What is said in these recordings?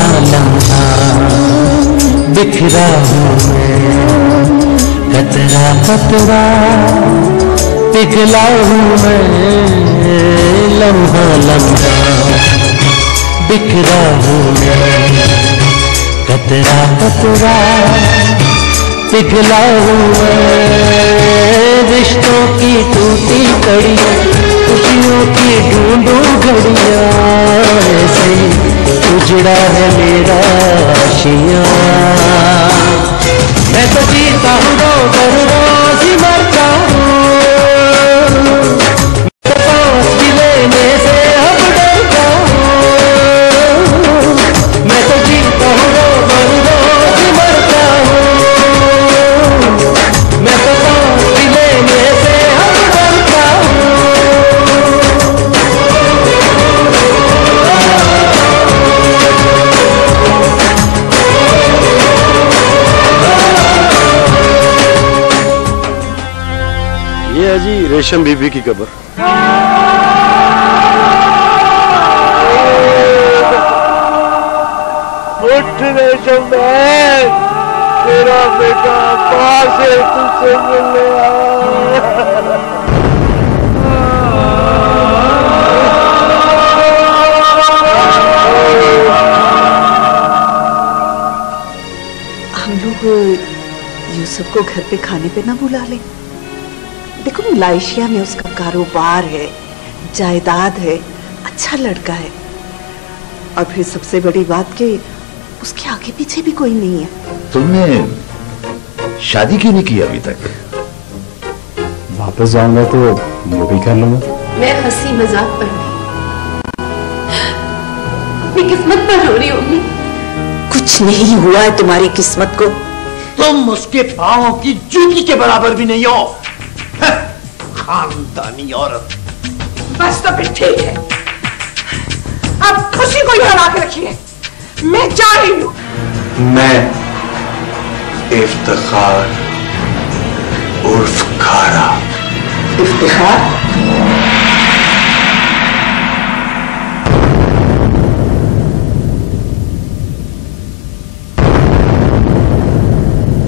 लम्हा लम्हा बिखरा हूँ मैं, कतरा कतरा पिघला हूँ मैं, लम्हा लम्हा बिखरा हूँ मैं, कतरा कतरा पिघला हूँ मैं। रिश्तों की टूटी कड़ियाँ, खुशियों की ढूंढूं घड़ियाँ, ऐसे उजड़ा है मेरा आशियाँ। मैं तो जीता हूँ रोज ही मरता हूँ, मैं तो सांस भी लेने से अब डरता हूँ। मैं तो जीता हूँ रोज ही मरता हूँ, मैं तो सांस भी लेने से अब डरता हूँ। ये है जी रेशम बीबी की कब्र। उठ रेशम बहन, तेरा बेटा बाहर से तुझसे मिलने आया। हम लोग यूसुफ को घर पे खाने पे ना बुला लें। देखो मलेशिया में उसका कारोबार है, जायदाद है, अच्छा लड़का है, और फिर सबसे बड़ी बात कि उसके आगे पीछे भी कोई नहीं है। तुमने शादी क्यों नहीं की अभी तक? वापस जाऊंगा तो वो भी कर लूंगा। मैं हंसी मजाक पर नहीं, अपनी किस्मत पर रो रही हूँ अम्मी। कुछ नहीं हुआ है तुम्हारी किस्मत को। तुम उसके पांवों की जूती के बराबर भी नहीं हो, खानदानी औरत। बस तो फिर ठीक है, अब खुशी को यहाँ ला के रखिए, मैं जा रही हूँ। मैं इफ्तिखार उर्फ खारा। इफ्तिखार?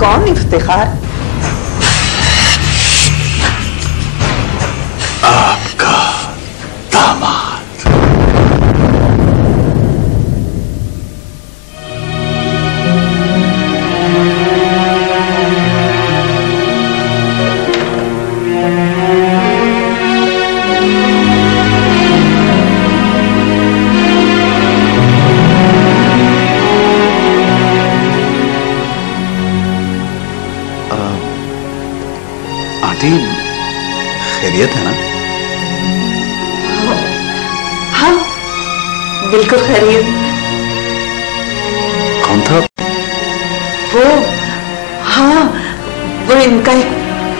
कौन इफ्तिखार? आपका दामाद। आंटी खैरियत है ना? हाँ बिल्कुल खैरियत। कौन था वो? हाँ वो इनका एक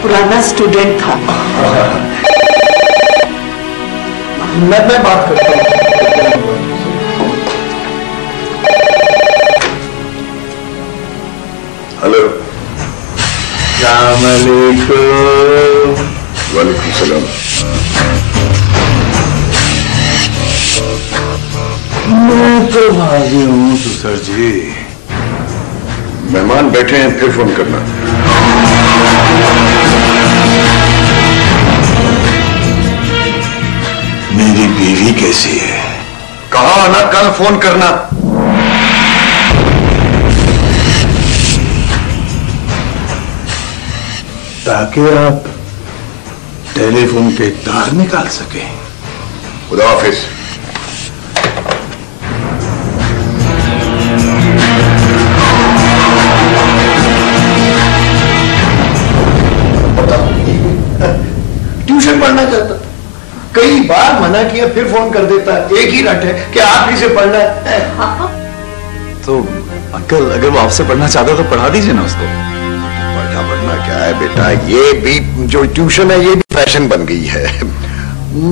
पुराना स्टूडेंट था। मैं बात करता हूँ। हेलो, अस्सलाम वालेकुम। वालेकुम सलाम। मैं तो भागी हूँ सर जी। मेहमान बैठे हैं, फिर फोन करना। मेरी बीवी कैसी है? कहा ना कल फोन करना। ताकि आप टेलीफोन के तार निकाल सके। खुदा हाफिज। ट्यूशन पढ़ना चाहता, कई बार मना किया, फिर फोन कर देता। एक ही रट है कि आप ही से पढ़ना है। तो अंकल अगर वो आपसे पढ़ना चाहता तो पढ़ा दीजिए ना उसको। पढ़ना क्या है बेटा, ये भी जो ट्यूशन है ये भी फैशन बन गई है।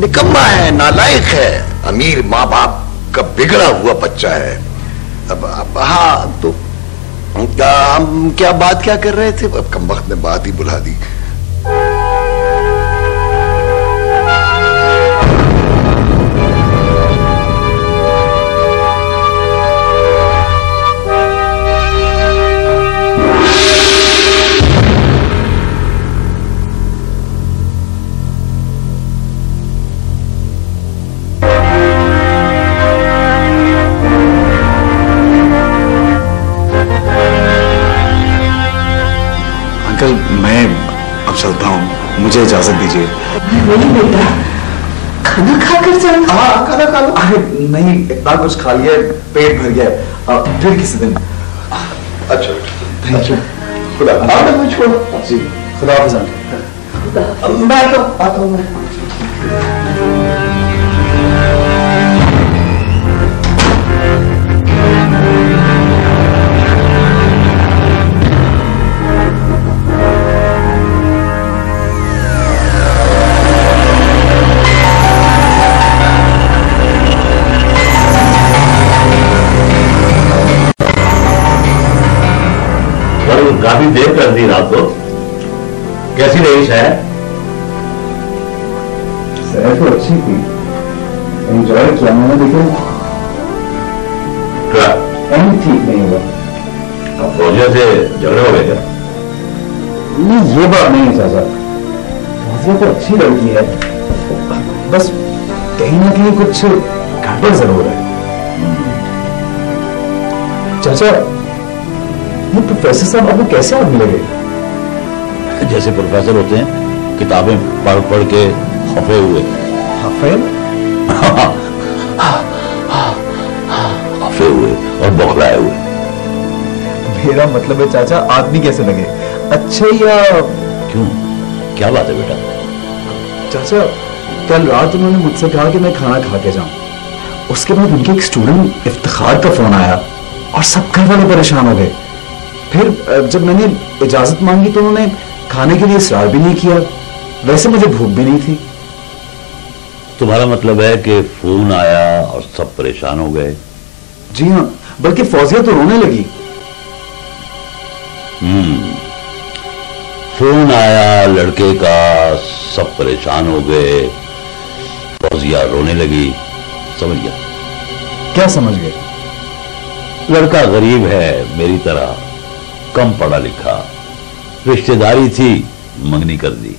निकम्मा है, नालायक है, अमीर माँ बाप का बिगड़ा हुआ बच्चा है। अब हाँ तो हम क्या बात क्या कर रहे थे? अब कम वक्त ने बात ही बुला दी। अंकल मैं अब चलता हूँ, मुझे इजाजत दीजिए। नहीं बेटा, खाना खा कर जाना। हाँ खाना खा लो। अरे नहीं, इतना कुछ खा लिया, पेट भर गया, फिर किसी दिन। अच्छा थैंक यू। खुदा छोड़ो जी, खुदा हाफिज़। मैं तो आता हूँ। काफी देर कर दी रात को। कैसी रही शहर? सैर तो अच्छी थी, एंजॉय किया मैंने, लेकिन क्या एंड ठीक नहीं हुआ। अब फौजियों से झगड़े हो गए क्या? नहीं ये बात नहीं है चाचा, फौजिया तो अच्छी लड़की है, बस कहीं ना कहीं कुछ गड़बड़ जरूर है। चाचा ये प्रोफेसर साहब आपको कैसे आदमी लगे? जैसे प्रोफेसर होते हैं, किताबें पढ़ पढ़ के खफे हुए। खफे हुए और बौखलाए हुए। मेरा मतलब है चाचा आदमी कैसे लगे, अच्छे या? क्यों, क्या बात है बेटा? चाचा कल रात उन्होंने मुझसे कहा कि मैं खाना खा के जाऊं, उसके बाद उनके एक स्टूडेंट इफ्तिखार का फोन आया और सब घर वाले परेशान हो गए। फिर जब मैंने इजाजत मांगी तो उन्होंने खाने के लिए इसरार भी नहीं किया, वैसे मुझे भूख भी नहीं थी। तुम्हारा मतलब है कि फोन आया और सब परेशान हो गए? जी हाँ, बल्कि फौजिया तो रोने लगी। फोन आया लड़के का, सब परेशान हो गए, फौजिया रोने लगी। समझ गया। क्या समझ गए? लड़का गरीब है मेरी तरह, कम पढ़ा लिखा, रिश्तेदारी थी, मंगनी कर दी।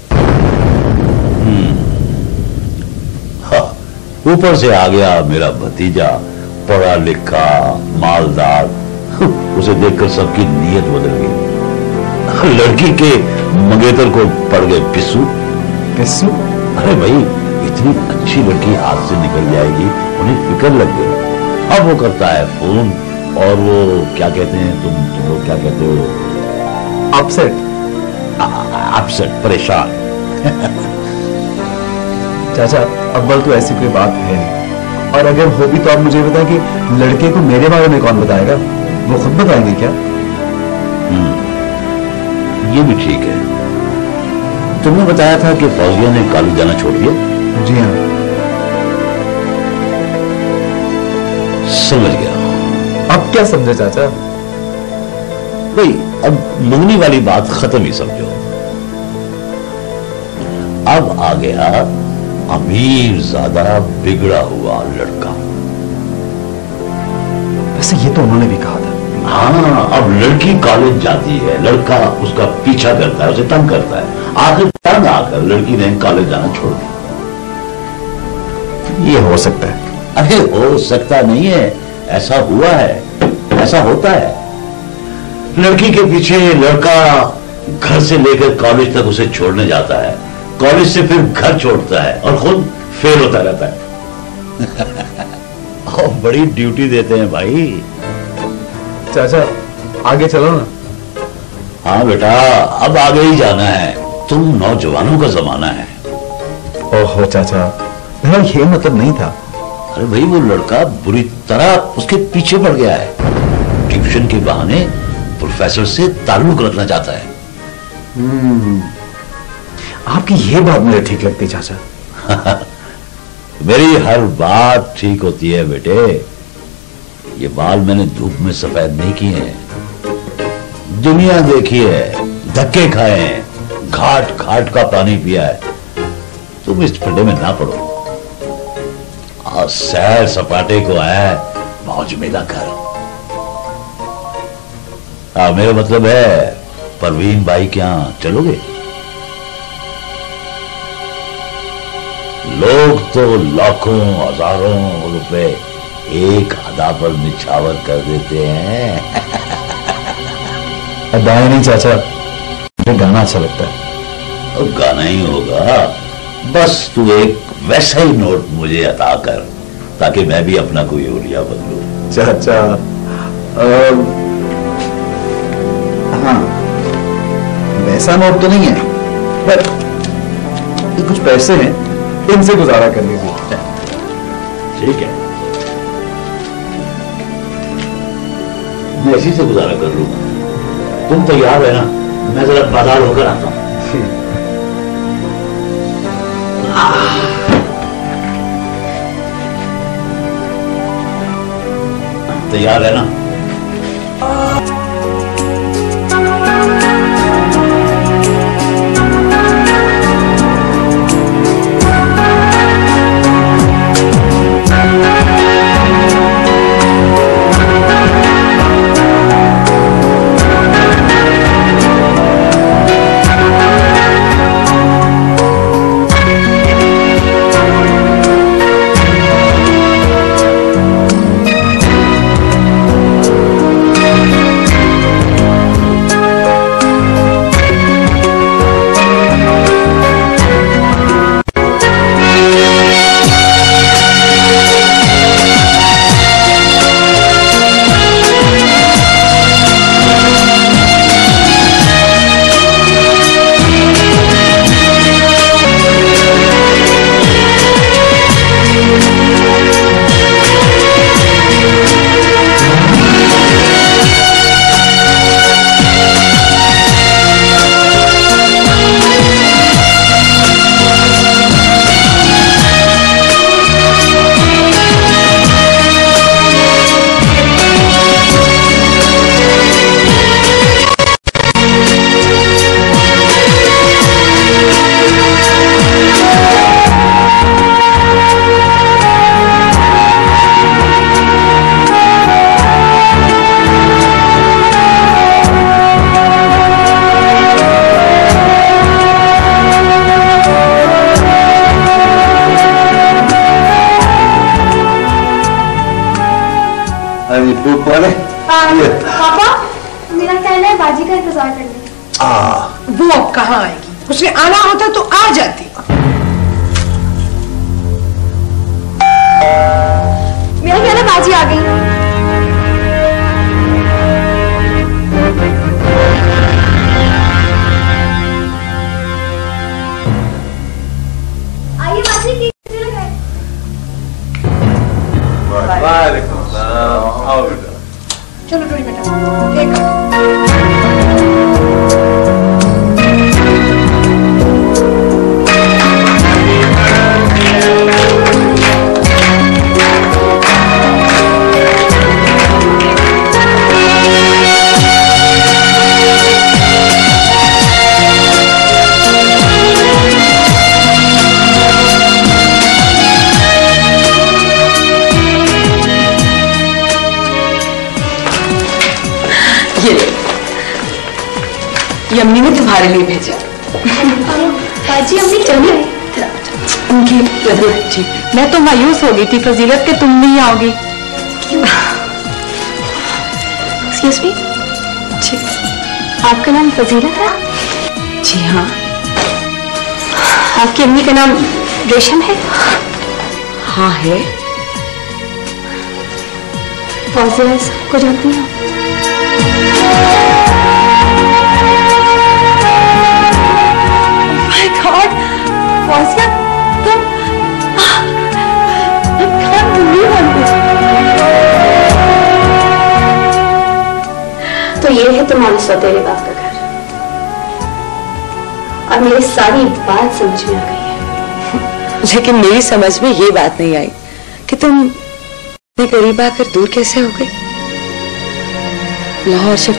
हाँ, ऊपर से आ गया मेरा भतीजा, पढ़ा लिखा, मालदार, उसे देखकर सबकी नीयत बदल गई। लड़की के मंगेतर को पड़ गए पिस्सू। पिस्सू? अरे भाई, इतनी अच्छी लड़की हाथ से निकल जाएगी, उन्हें फिक्र लग गई। अब वो करता है फोन, और वो क्या कहते हैं, तुम लोग क्या कहते हो? अपसेट। अपसेट, परेशान। चाचा अव्वल तो ऐसी कोई बात है नहीं, और अगर हो भी तो आप मुझे बताएं कि लड़के को मेरे बारे में कौन बताएगा? वो खुद बताएंगे क्या? ये भी ठीक है। तुमने बताया था कि फौजिया ने कॉलेज जाना छोड़ दिया? जी हाँ। समझ गया। अब क्या समझे चाचा? भाई अब मंगनी वाली बात खत्म ही समझो। अब आ गया अमीर ज्यादा बिगड़ा हुआ लड़का। वैसे ये तो उन्होंने भी कहा था। हाँ, अब लड़की कॉलेज जाती है, लड़का उसका पीछा करता है, उसे तंग करता है, आखिर तंग आकर लड़की ने कॉलेज जाना छोड़ दिया। ये हो सकता है? अरे हो सकता नहीं है, ऐसा हुआ है, ऐसा होता है। लड़की के पीछे लड़का घर से लेकर कॉलेज तक उसे छोड़ने जाता है, कॉलेज से फिर घर छोड़ता है और खुद फेल होता रहता है। और बड़ी ड्यूटी देते हैं भाई। चाचा आगे चलो ना। हाँ बेटा, अब आगे ही जाना है, तुम नौजवानों का जमाना है। ओहो चाचा, मेरा ये मतलब नहीं था। अरे भाई, वो लड़का बुरी तरह उसके पीछे पड़ गया है, ट्यूशन के बहाने प्रोफेसर से ताल्लुक रखना चाहता है। आपकी ये बात मुझे ठीक लगती चाचा। मेरी हर बात ठीक होती है बेटे। ये बाल मैंने धूप में सफेद नहीं किए हैं, दुनिया देखी है, धक्के खाए हैं, घाट घाट का पानी पिया है। तुम इस फड्डे में ना पड़ो, और सैर सपाटे को है मौज मेला कर। मेरा मतलब है परवीन भाई क्या चलोगे? लोग तो लाखों हजारों रुपए एक अदा पर निछावर कर देते हैं। अदाएं नहीं चाचा, मुझे गाना अच्छा लगता है। अब गाना ही होगा, बस तू एक वैसा ही नोट मुझे अता कर ताकि मैं भी अपना कोई ओलिया बदलूं। अच्छा, हाँ वैसा नोट तो नहीं है, पर ये कुछ पैसे हैं, इनसे गुजारा कर लीजिए। ठीक है, मैं इसी से गुजारा कर लूंगा। तुम तैयार है ना? मैं जरा बाजार होकर आता हूँ। तैयार है ना? पापा मेरा कहना है बाजी का इंतजार कर ले। वो अब कहाँ आएगी? उसने आना होता तो आ जाती। मेरा कहना है बाजी आ गई। आइए बाजी की चलो टोरी बेटा, एक ये अम्मी ने तुम्हारे लिए भेजा। बाजी अम्मी चली उनकी तबीयत ठीक। मैं तो मायूस हो गई थी फजीलत के तुम नहीं आओगी। एक्सक्यूज मी, जी आपका नाम फजीलत है? जी हाँ। आपकी अम्मी का नाम रेशम है? हाँ है। फौजिया को जानती हैं? फौजिया तो ये है तुम्हारे सौतेले बाप का घर, और मेरी सारी बात समझ में आ गई है। लेकिन मेरी समझ में ये बात नहीं आई कि तुम इतने करीब आकर दूर कैसे हो गई। लाहौर